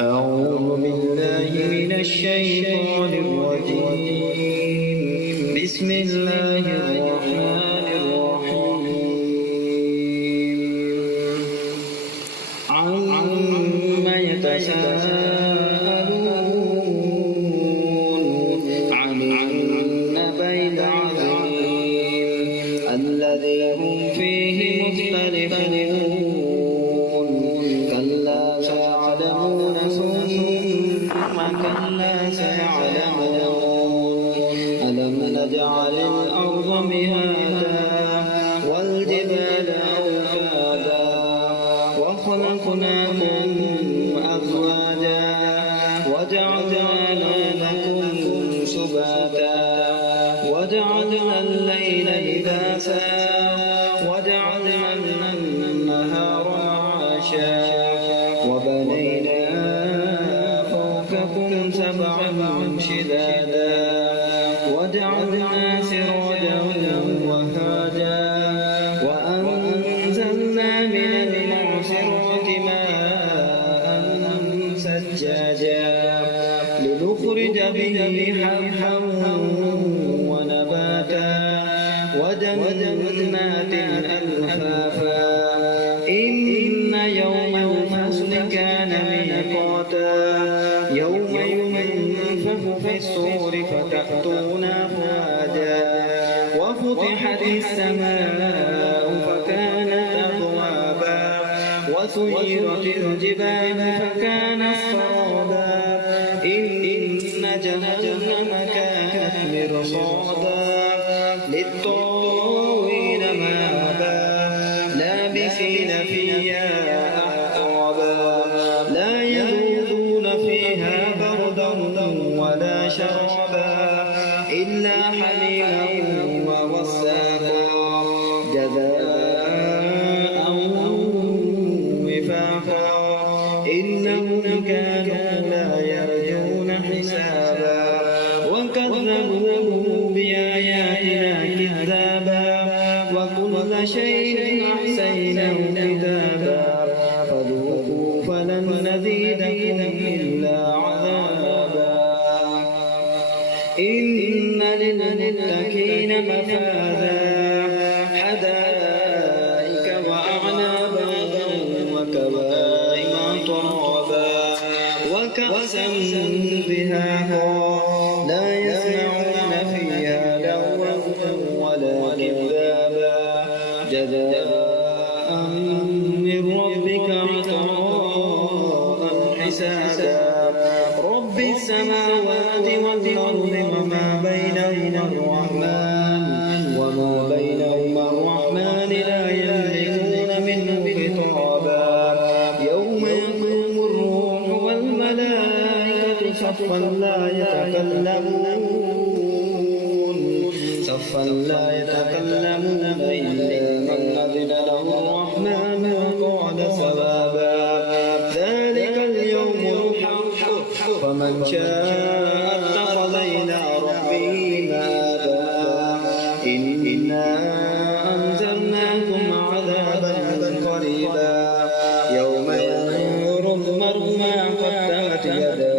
أعوذ بالله من الشيطان الرجيم. بسم الله الرحمن الرحيم. عما يتساءلون عن النبأ العظيم الذي هم فيه مختلفون. كلا سيعلمون ثم كلا سيعلمون. ألم نجعل الأرض مهادا والجبال أوتادا وخلقناكم أزواجا وجعلنا نومكم سباتا وجعلنا الليل لباسا وجعلنا النهار معاشا وبنينا فوقكم سبعا شدادا وجعلنا سراجا وهاجا وأنزلنا من المعصرات ماء ثجاجا لنخرج به حبا ونباتا وجنات ألفافا. إن يوم الفصل كان ميقاتا يوم ينفخ في الصور فتأتون أفواجا وفتحت السماء فكانت أبوابا وسيرت الجبال فكانت سرابا. إن جهنم كانت مرصادا للطاغين مآبا لابثين فيها أحقابا لا يذوقون فيها بردا ولا شرابا إلا حميما وغساقا جزاء وفاقا. إنهم كانوا لا يرجون حسابا وكذبوا بآياتنا كذابا وكل شيء أحصيناه كتابا فذوقوا فلن نزيدكم إلا عذابا. إن للمتقين مفازا حدائق وأعنابا وكواعب أترابا وكأسا دهاقا لا يسمعون فيها لغوا ولا كذابا جزاء من ربك عطاء حسابا. رب السماوات والأرض وما بينهما الرحمن لا يملكون منه خطابا. يوم يقوم الروح والملائكة صفا لا يتكلمون إلا من أذن له الرحمن وقال صوابا. ذلك اليوم الحق فمن شاء اتخذ إلى ربه مآبا. إنا أنذرناكم عذابا قريبا يوم ينظر المرء ما قدمت يداه